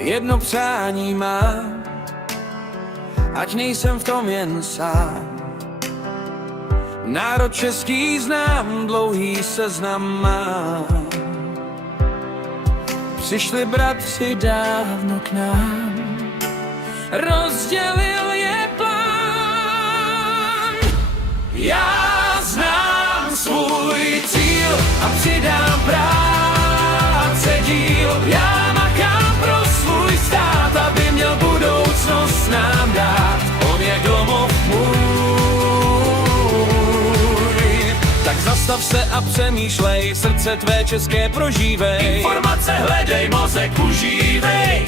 Jedno přání mám, ať nejsem v tom jen sám. Národ český znám, dlouhý seznam mám. Přišli bratři dávno k nám, rozdělil je plán. Já znám svůj cíl a přidám práce díl. Já makám pro svůj stát, aby měl budoucnost nám dát. On je domov můj. Tak zastav se a přemýšlej, srdce tvé české prožívej. Informace hledej, mozek užívej.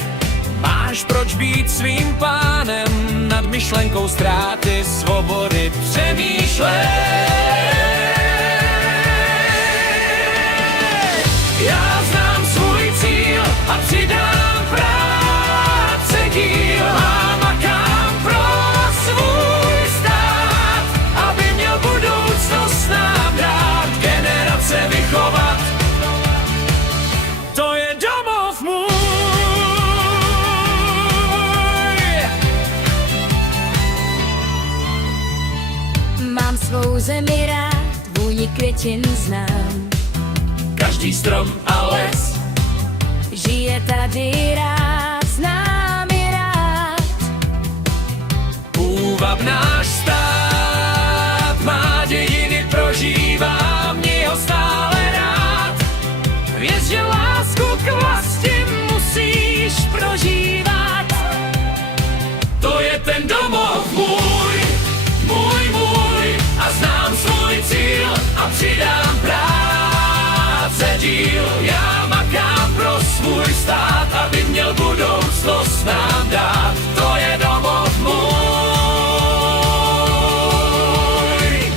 Máš proč být svým pánem, nad myšlenkou ztráty svobody přemýšlej. Já znám svůj cíl a přidám práce díl. A makám pro svůj stát, aby měl budoucnost nám dát, generace vychovat. To je domov můj. Mám svou zemi rád, vůni květin znám. Každý strom a les Žije tady rád, znám je rád. půvab náš stát má dějiny, prožívám jeho stále rád. Věř, že lásku k vlasti musíš prožívat. To je ten domov můj, můj, můj. A znám svůj cíl a přidám práce díl. Já makám pro svůj stát, aby měl budoucnost nám dát. To je domov můj.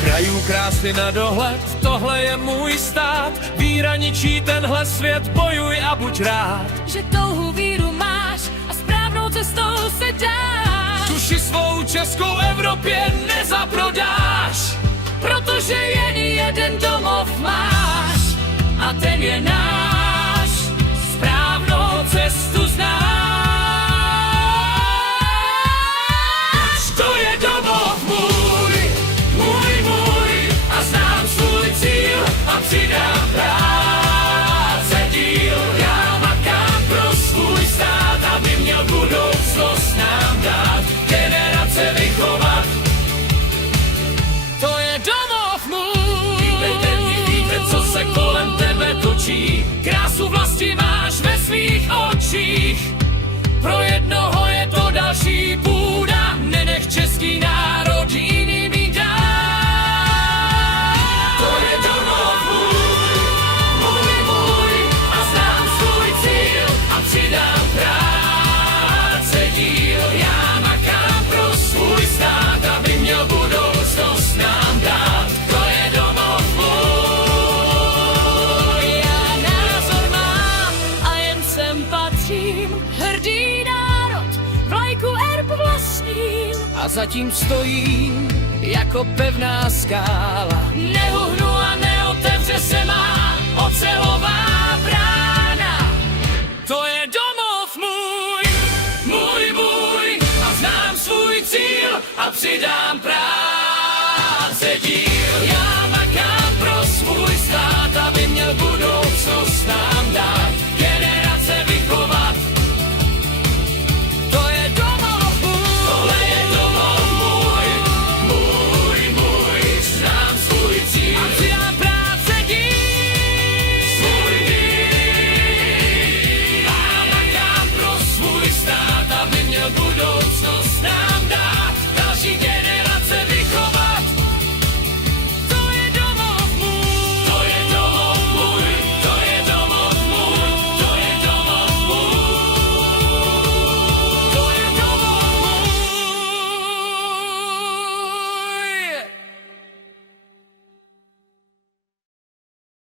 Krajů krásy na dohled, tohle je můj stát. Víra ničí tenhle svět, bojuj a buď rád. Že touhu víru máš a správnou cestou se dáš. Duši svou českou Evropě nezaprodáš, Protože jen jeden domov máš a ten je náš. správnou cestu znáš. To je domov můj, můj, můj. A znám svůj cíl a přidám práce díl. Já makám pro svůj stát, aby měl budoucnost nám dát, generace vychovat. To je domov můj. Vítejte, víte, co se kolem tebe točí. Krásu vlasti máš ve svých očích. Pro jednoho je to další půda. Nenech český národ jiný mít dát. To je domov můj, můj, můj. A znám svůj cíl a přidám práce díl. Já makám pro svůj stát, aby měl budoucnost nám dát. To je domov můj. Já názor mám a jen sem patřím. Hrdý národ, vlajku erb vlastním. A zatím stojím jako pevná skála. Neuhnu a neotevře se má ocelová brána. To je domov můj, můj, můj. A znám svůj cíl a přidám